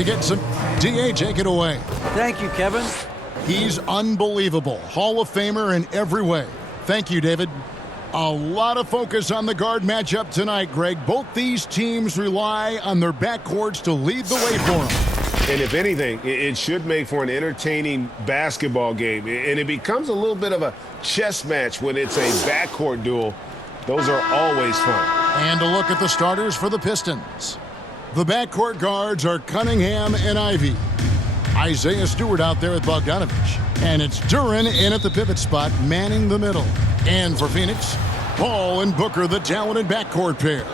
to get some. DA, take it away. Thank you, Kevin. He's unbelievable. Hall of Famer in every way. Thank you, David. A lot of focus on the guard matchup tonight, Greg. Both these teams rely on their backcourts to lead the way for them. And if anything, it should make for an entertaining basketball game. And it becomes a little bit of a chess match when it's a backcourt duel. Those are always fun. And a look at the starters for the Pistons. The backcourt guards are Cunningham and Ivy. Isaiah Stewart out there with Bogdanovich. And it's Duren in at the pivot spot, manning the middle. And for Phoenix, Paul and Booker, the talented backcourt pair.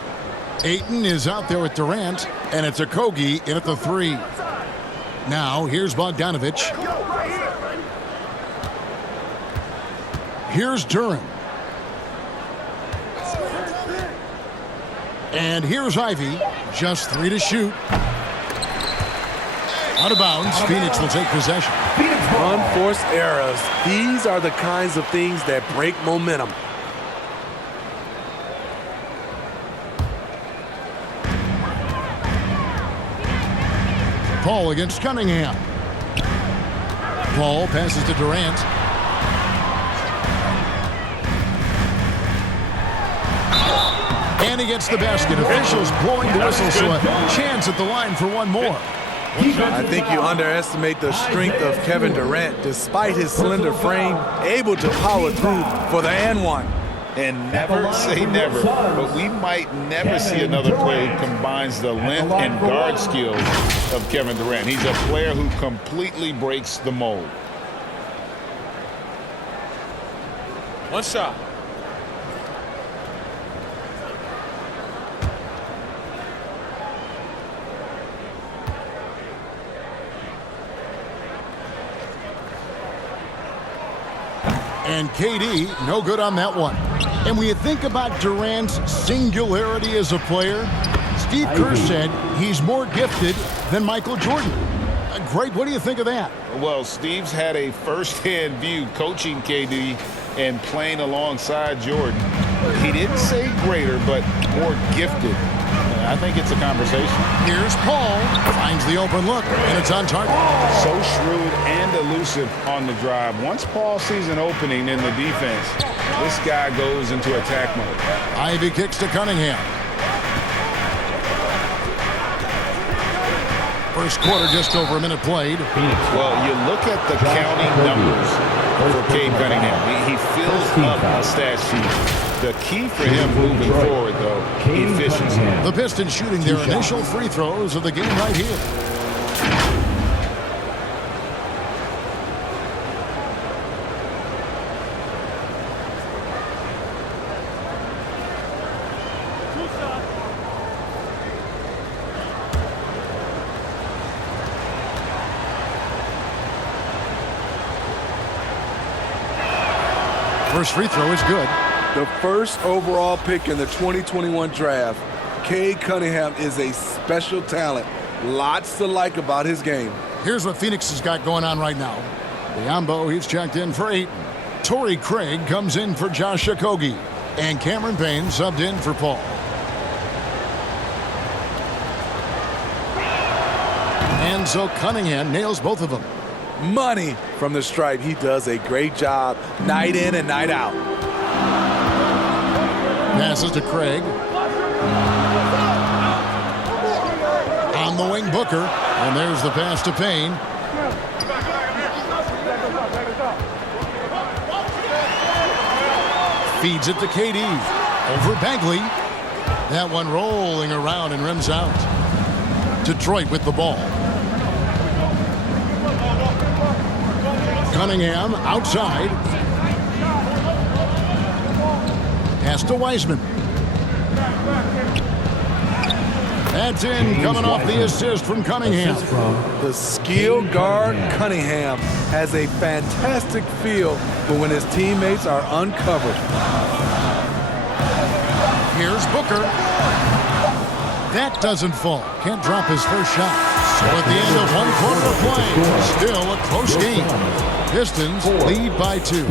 Ayton is out there with Durant, and it's Okogie in at the 3. Now, here's Bogdanovich. Here's Duren. And here's Ivy. Just 3 to shoot. Out of bounds, Phoenix will take possession. Unforced errors. These are the kinds of things that break momentum. Paul against Cunningham. Paul passes to Durant. And he gets the basket. Officials blowing the whistle, so a chance at the line for one more. I think you underestimate the strength of Kevin Durant. Despite his slender frame, able to power through for the and one. And never say never, but we might never see another player who combines the length and guard skills of Kevin Durant. He's a player who completely breaks the mold. One shot. And KD, no good on that one. And when you think about Durant's singularity as a player, Steve Kerr said he's more gifted than Michael Jordan. Greg, what do you think of that? Well, Steve's had a first-hand view coaching KD and playing alongside Jordan. He didn't say greater, but more gifted. I think it's a conversation. Here's Paul. Finds the open look, and it's on target. So shrewd and elusive on the drive. Once Paul sees an opening in the defense, this guy goes into attack mode. Ivy kicks to Cunningham. First quarter, just over a minute played. Well, you look at the counting numbers for Cade Cunningham. He fills up a stat sheet. The key for him moving forward, though, efficiency. The Pistons shooting their initial free throws of the game right here. First free throw is good. The first overall pick in the 2021 draft, Cade Cunningham is a special talent. Lots to like about his game. Here's what Phoenix has got going on right now. Biombo, he's checked in for 8. Torrey Craig comes in for Josh Okogie. And Cameron Payne subbed in for Paul. And so Cunningham nails both of them. Money from the stripe. He does a great job night in and night out. Passes to Craig. On the wing, Booker. And there's the pass to Payne. Feeds it to KD. Over Bagley. That one rolling around and rims out. Detroit with the ball. Cunningham outside. Pass to Wiseman. That's in, coming off the assist from Cunningham. The skilled guard Cunningham has a fantastic feel for when his teammates are uncovered. Here's Booker. That doesn't fall. Can't drop his first shot. So at the end of one quarter of play, still a close game. Pistons lead by 2.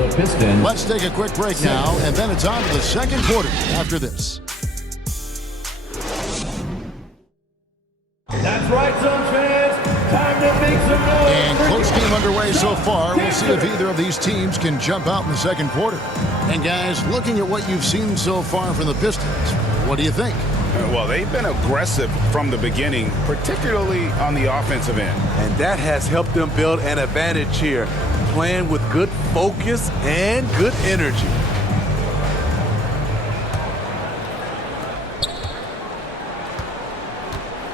Let's take a quick break now, and then it's on to the second quarter after this. That's right, Suns fans. And close game underway so far. We'll see if either of these teams can jump out in the second quarter. And guys, looking at what you've seen so far from the Pistons, what do you think? Well, they've been aggressive from the beginning, particularly on the offensive end. And that has helped them build an advantage here, playing with good focus and good energy.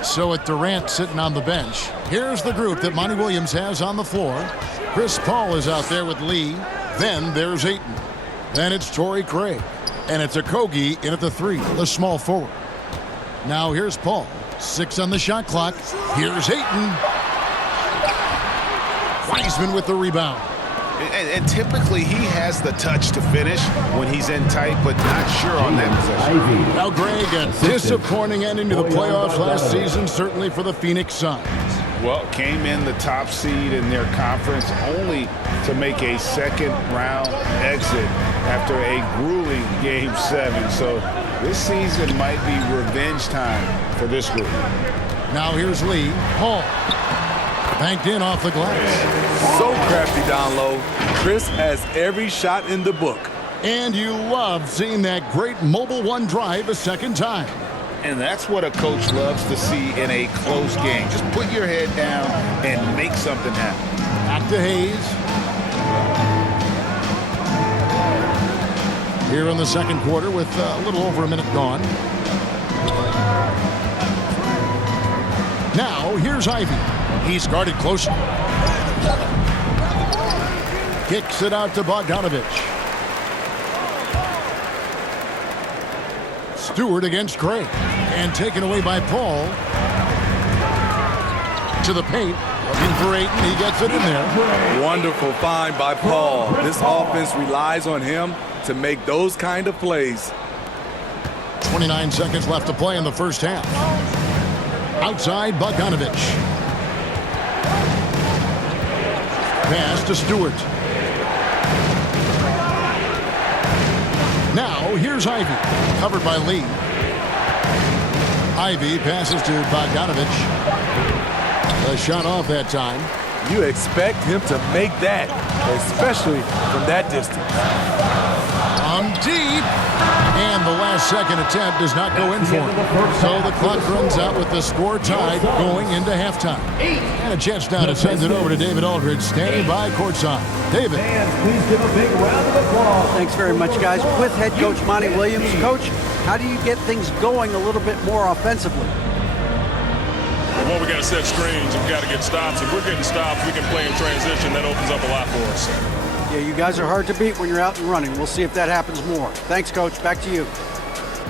So with Durant sitting on the bench, here's the group that Monty Williams has on the floor. Chris Paul is out there with Lee. Then there's Ayton. Then it's Torrey Craig. And it's Okogie in at the 3, the small forward. Now here's Paul. 6 on the shot clock. Here's Ayton. Wiseman with the rebound. And typically he has the touch to finish when he's in tight, but not sure on that possession. Now, Greg, a disappointing ending to the playoffs last season, certainly for the Phoenix Suns. Well, came in the top seed in their conference only to make a second-round exit after a grueling Game 7. So this season might be revenge time for this group. Now here's Lee. Paul. Banked in off the glass. So crafty down low. Chris has every shot in the book. And you love seeing that great mobile one drive a second time. And that's what a coach loves to see in a close game. Just put your head down and make something happen. Back to Hayes. Here in the second quarter with a little over a minute gone. Now here's Ivy. He's guarded closely. Kicks it out to Bogdanovich. Stewart against Craig. And taken away by Paul. To the paint. Looking for Ayton. He gets it in there. Wonderful find by Paul. This offense relies on him to make those kind of plays. 29 seconds left to play in the first half. Outside, Bogdanovich. Pass to Stewart. Now, here's Ivy. Covered by Lee. Ivy passes to Bogdanovich. A shot off that time. You expect him to make that, especially from that distance. On deep. And the last second attempt does not go in for him. So the clock runs out with the score tied going into halftime. And a chance now to send it over to David Aldridge, standing by courtside. David. Please give a big round of applause. Thanks very much, guys. With head coach Monty Williams. Coach, how do you get things going a little bit more offensively? Well, we got to set screens. We've got to get stops. If we're getting stops, we can play in transition. That opens up a lot for us. Yeah, you guys are hard to beat when you're out and running. We'll see if that happens more. Thanks, Coach. Back to you.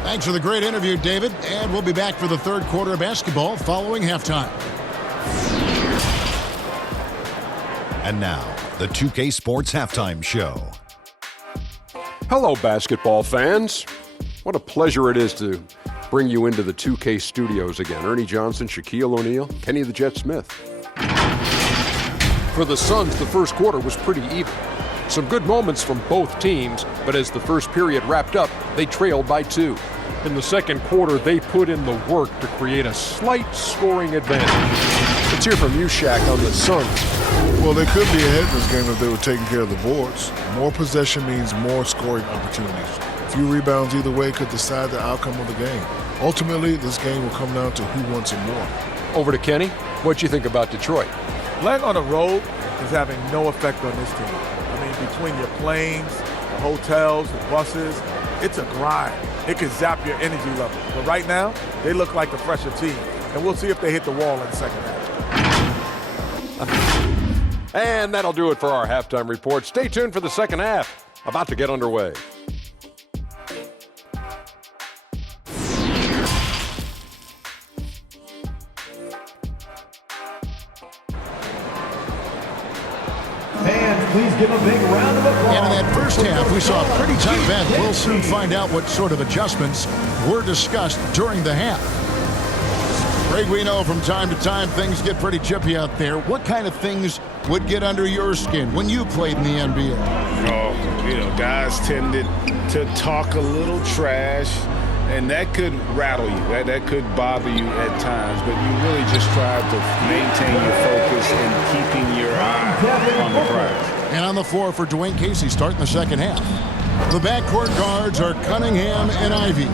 Thanks for the great interview, David. And we'll be back for the third quarter of basketball following halftime. And now, the 2K Sports Halftime Show. Hello, basketball fans. What a pleasure it is to bring you into the 2K studios again. Ernie Johnson, Shaquille O'Neal, Kenny the Jet Smith. For the Suns, the first quarter was pretty even. Some good moments from both teams, but as the first period wrapped up, they trailed by 2. In the second quarter, they put in the work to create a slight scoring advantage. Let's hear from you, Shaq, on the Suns. Well, they could be ahead in this game if they were taking care of the boards. More possession means more scoring opportunities. A few rebounds either way could decide the outcome of the game. Ultimately, this game will come down to who wants it more. Over to Kenny. What you think about Detroit? Playing on the road is having no effect on this team. I mean, between your planes, the hotels, the buses, it's a grind. It can zap your energy level. But right now, they look like the fresher team. And we'll see if they hit the wall in the second half. And that'll do it for our halftime report. Stay tuned for the second half. About to get underway. Please give a big round of applause. And in that first half, we saw a pretty tight bet. We'll soon find out what sort of adjustments were discussed during the half. Greg, we know from time to time things get pretty chippy out there. What kind of things would get under your skin when you played in the NBA? Oh, guys tended to talk a little trash, and that could rattle you. That could bother you at times, but you really just try to maintain your focus and keep And on the floor for Dwayne Casey starting the second half. The backcourt guards are Cunningham and Ivy.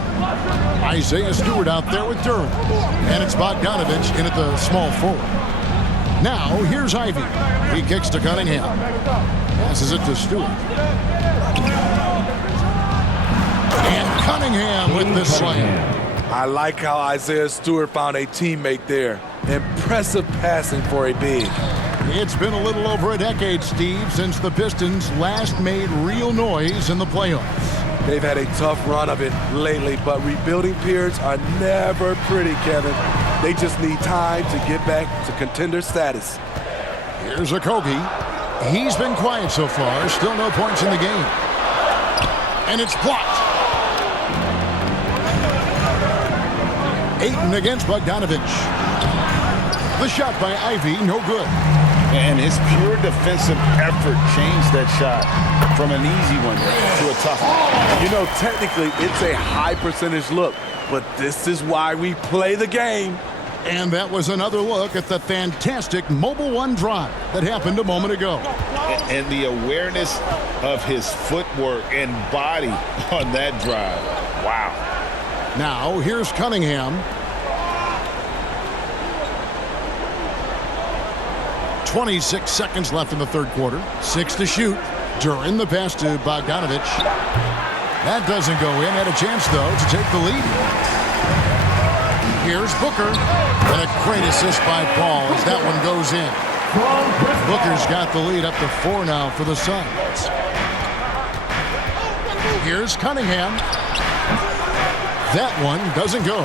Isaiah Stewart out there with Durham. And it's Bogdanovich in at the small forward. Now, here's Ivy. He kicks to Cunningham. Passes it to Stewart. And Cunningham with the slam. I like how Isaiah Stewart found a teammate there. Impressive passing for a big. It's been a little over a decade, Steve, since the Pistons last made real noise in the playoffs. They've had a tough run of it lately, but rebuilding periods are never pretty, Kevin. They just need time to get back to contender status. Here's Okogie. He's been quiet so far. Still no points in the game. And it's blocked. Ayton against Bogdanovich. The shot by Ivy, no good. And his pure defensive effort changed that shot from an easy one to a tough one. You know, technically, it's a high percentage look, but this is why we play the game. And that was another look at the fantastic Mobile One drive that happened a moment ago. And the awareness of his footwork and body on that drive. Wow. Now, here's Cunningham. 26 seconds left in the third quarter. 6 to shoot. Duran the pass to Bogdanovich. That doesn't go in. Had a chance, though, to take the lead. Here's Booker. And a great assist by Paul as that one goes in. Booker's got the lead up to 4 now for the Suns. Here's Cunningham. That one doesn't go.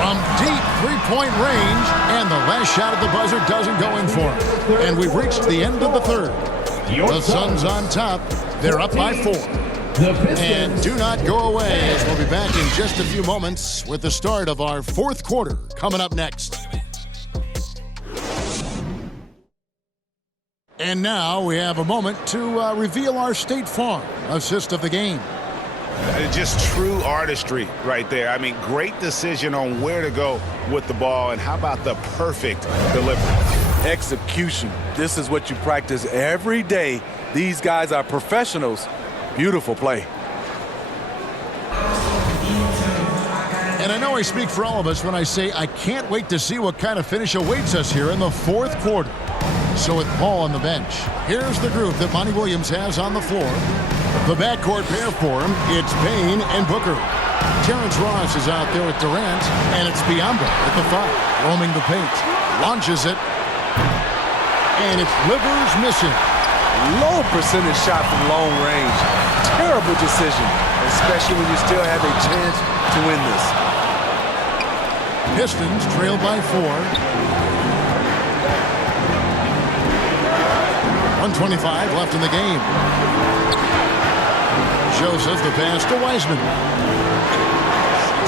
From deep three-point range, and the last shot at the buzzer doesn't go in for him. And we've reached the end of the third. The Suns on top. They're up by 4. And do not go away, as we'll be back in just a few moments with the start of our fourth quarter coming up next. And now we have a moment to reveal our State Farm assist of the game. Just true artistry right there. I mean, great decision on where to go with the ball, and how about the perfect delivery? Execution. This is what you practice every day. These guys are professionals. Beautiful play. And I know I speak for all of us when I say I can't wait to see what kind of finish awaits us here in the fourth quarter. So with Paul on the bench, here's the group that Monty Williams has on the floor. The backcourt pair for him, it's Payne and Booker. Terrence Ross is out there with Durant, and it's Biyombo at the 5, roaming the paint. Launches it, and it's Livers missing. Low percentage shot from long range. Terrible decision, especially when you still have a chance to win this. Pistons trail by 4. 1:25 left in the game. Joseph the pass to Wiseman.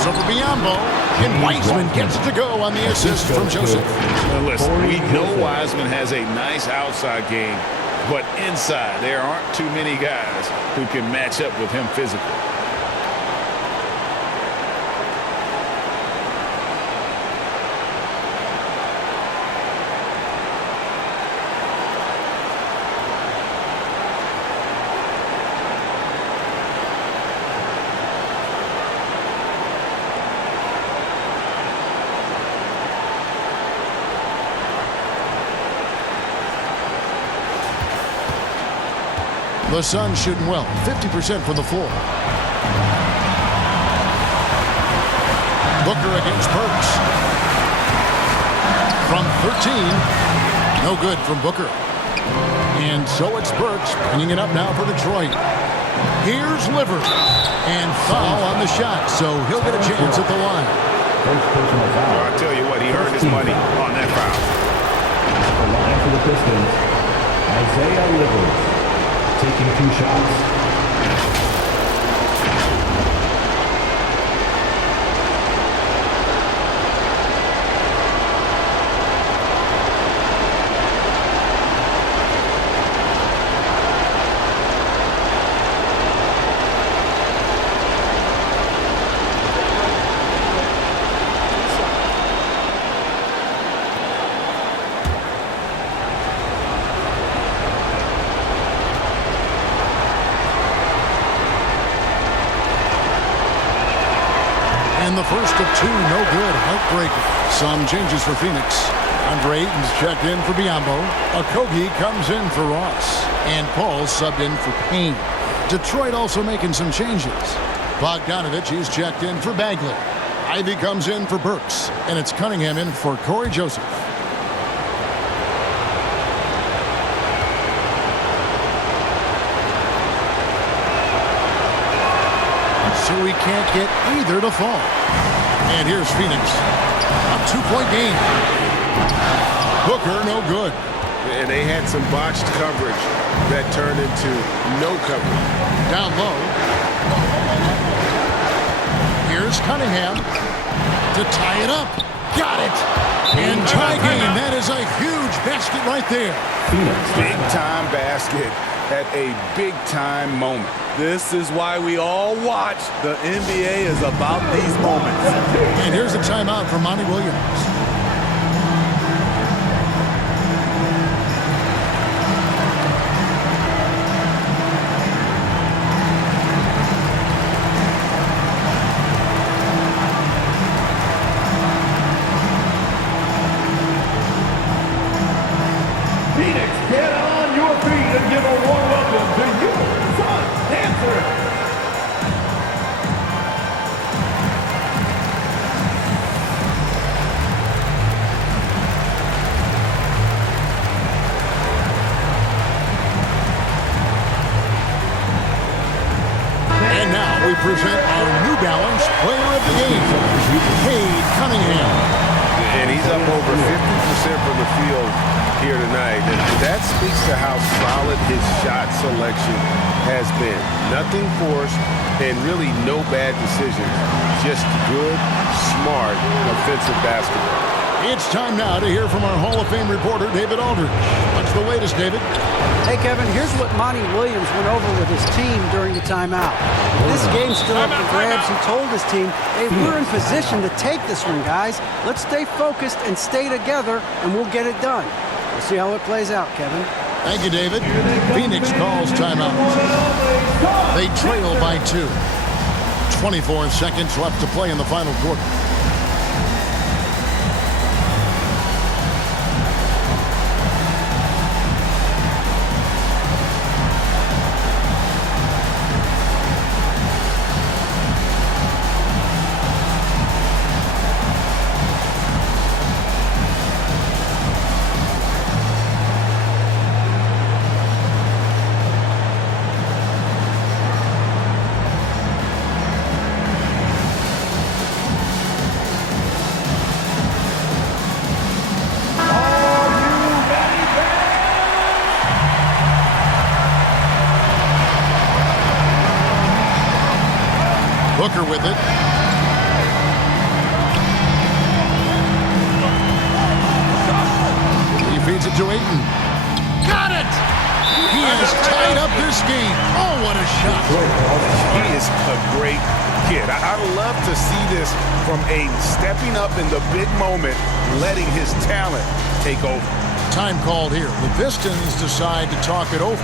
So for Biyombo, and Wiseman gets to go on the assist from Joseph. Now listen, we know Wiseman has a nice outside game, but inside there aren't too many guys who can match up with him physically. The Suns shooting well, 50% from the floor. Booker against Burks. From 13, no good from Booker. And so it's Burks bringing it up now for Detroit. Here's Livers, and foul on the shot, so he'll get a chance at the line. Well, I tell you what, he earned his money on that foul. The line for the Pistons, Isaiah Livers. Taking 2 shots. first of two, no good. Heartbreaker. Some changes for Phoenix. Andre Ayton's checked in for Biyombo. Okogie comes in for Ross. And Paul subbed in for Payne. Detroit also making some changes. Bogdanovich is checked in for Bagley. Ivy comes in for Burks. And it's Cunningham in for Corey Joseph. So we can't get either to fall. And here's Phoenix. A two-point game. Booker, no good. And they had some botched coverage that turned into no coverage. Down low. Here's Cunningham to tie it up. Got it. And tie game. That is a huge basket right there. Big-time basket at a big-time moment. This is why we all watch. The NBA is about these moments. And here's a timeout for Monty Williams. Phoenix, get on your feet and give a warm welcome to your Sun Dancers. And now we present our New Balance Player of the Game, Cade Cunningham. And he's up over 50% from the field here tonight. And that speaks to how solid his shot selection has been. Nothing forced and really no bad decisions. Just good, smart, offensive basketball. It's time now to hear from our Hall of Fame reporter, David Aldridge. What's the latest, David? Hey, Kevin, here's what Monty Williams went over with his team during the timeout. This game's still up for grabs. He told his team, hey, we're in position to take this one, guys. Let's stay focused and stay together, and we'll get it done. We'll see how it plays out, Kevin. Thank you, David. Phoenix calls timeout. They trail by 2. 24 seconds left to play in the final quarter. Booker with it. He feeds it to Ayton. Got it! He has tied up this game. Oh, what a shot. He is a great kid. I love to see this from a stepping up in the big moment, letting his talent take over. Time called here. The Pistons decide to talk it over.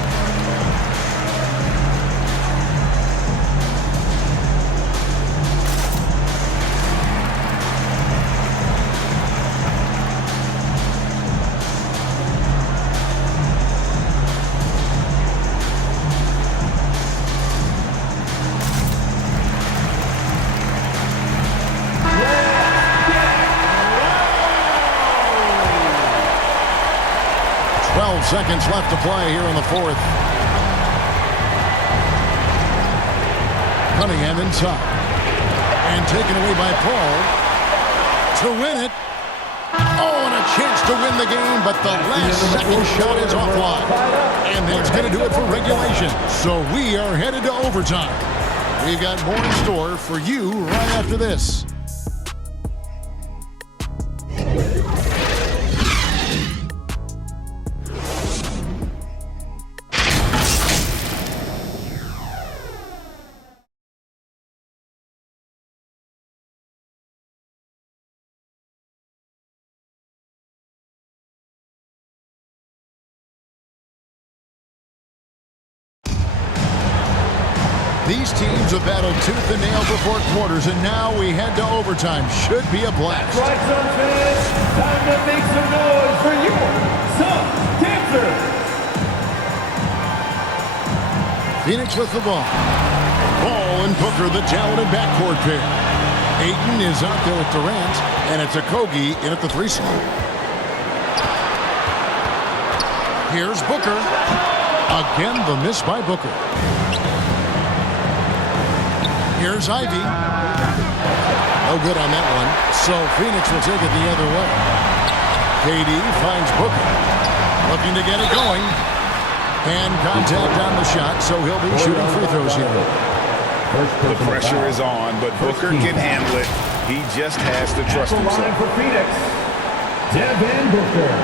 Seconds left to play here in the fourth. Cunningham inside. And taken away by Paul to win it. Oh, and a chance to win the game, but the last second shot is offline. And that's going to do it for regulation. So we are headed to overtime. We've got more in store for you right after this. These teams have battled tooth and nail before quarters, and now we head to overtime. Should be a blast. Right, some fans, time to make some noise for your Sun Dancer. Phoenix with the ball. Ball and Booker, the talented backcourt pair. Ayton is out there with Durant, and it's Okogie in at the 3 slot. Here's Booker. Again, the miss by Booker. Here's Ivy. No good on that one. So Phoenix will take it the other way. KD finds Booker. Looking to get it going. Hand contact on the shot, so he'll be shooting free throws here. The pressure is on, but Booker can handle it. He just has to trust himself. Line for Phoenix, Devin Booker,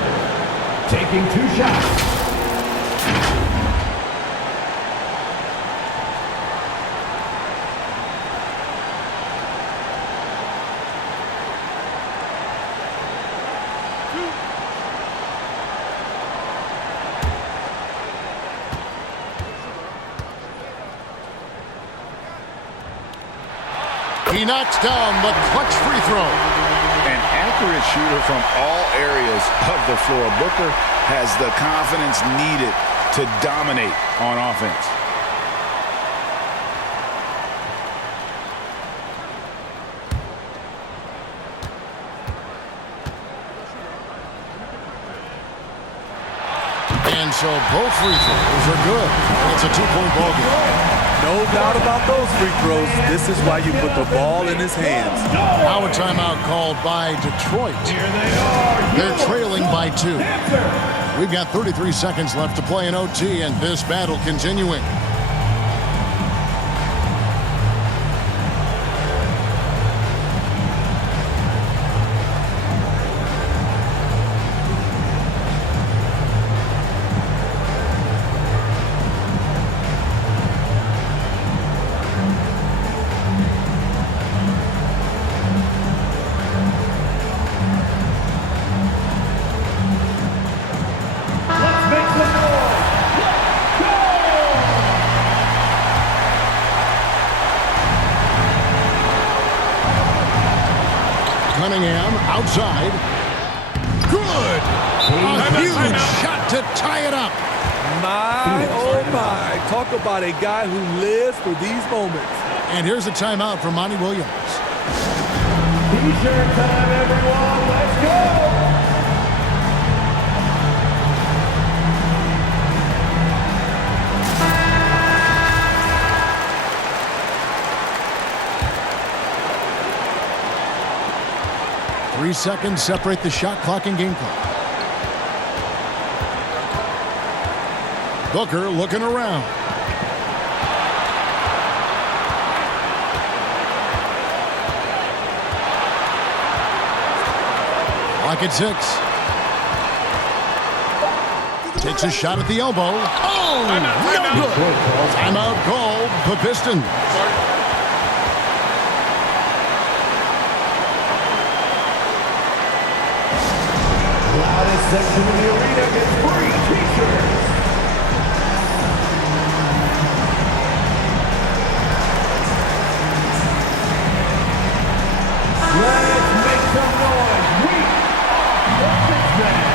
taking 2 shots. He knocks down the clutch free throw. An accurate shooter from all areas of the floor. Booker has the confidence needed to dominate on offense. And so both free throws are good. It's a 2-point ball game. No doubt about those free throws. This is why you put the ball in his hands. Now a timeout called by Detroit. They're trailing by 2. We've got 33 seconds left to play in OT, and this battle continuing. Cunningham outside. Good! A huge shot to tie it up. My, oh my. Talk about a guy who lives for these moments. And here's a timeout from Monty Williams. T-shirt time, everyone. Let's go! Three seconds separate the shot clock and game clock. Booker looking around. Clock at 6. Takes a shot at the elbow. Oh, no good. Timeout called the Pistons. Loudest section in the arena gets free T-shirts. Let's make some noise. We are the Pistons.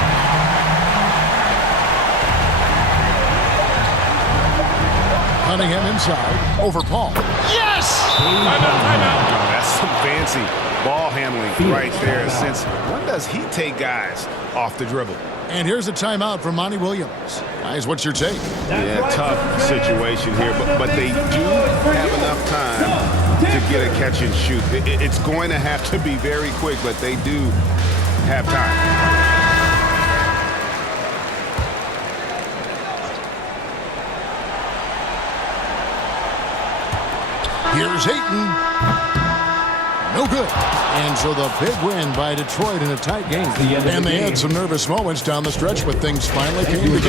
Cunningham inside. Over Paul. Yes! That's some fancy ball handling right there. Since when does he take guys off the dribble? And here's a timeout from Monty Williams. Guys, what's your take? Yeah, tough situation here, but they do have enough time to get a catch and shoot. It's going to have to be very quick, but they do have time. Here's Ayton. No good. And so the big win by Detroit in a tight game. The end of the And they game. had some nervous moments down the stretch, but things finally came together.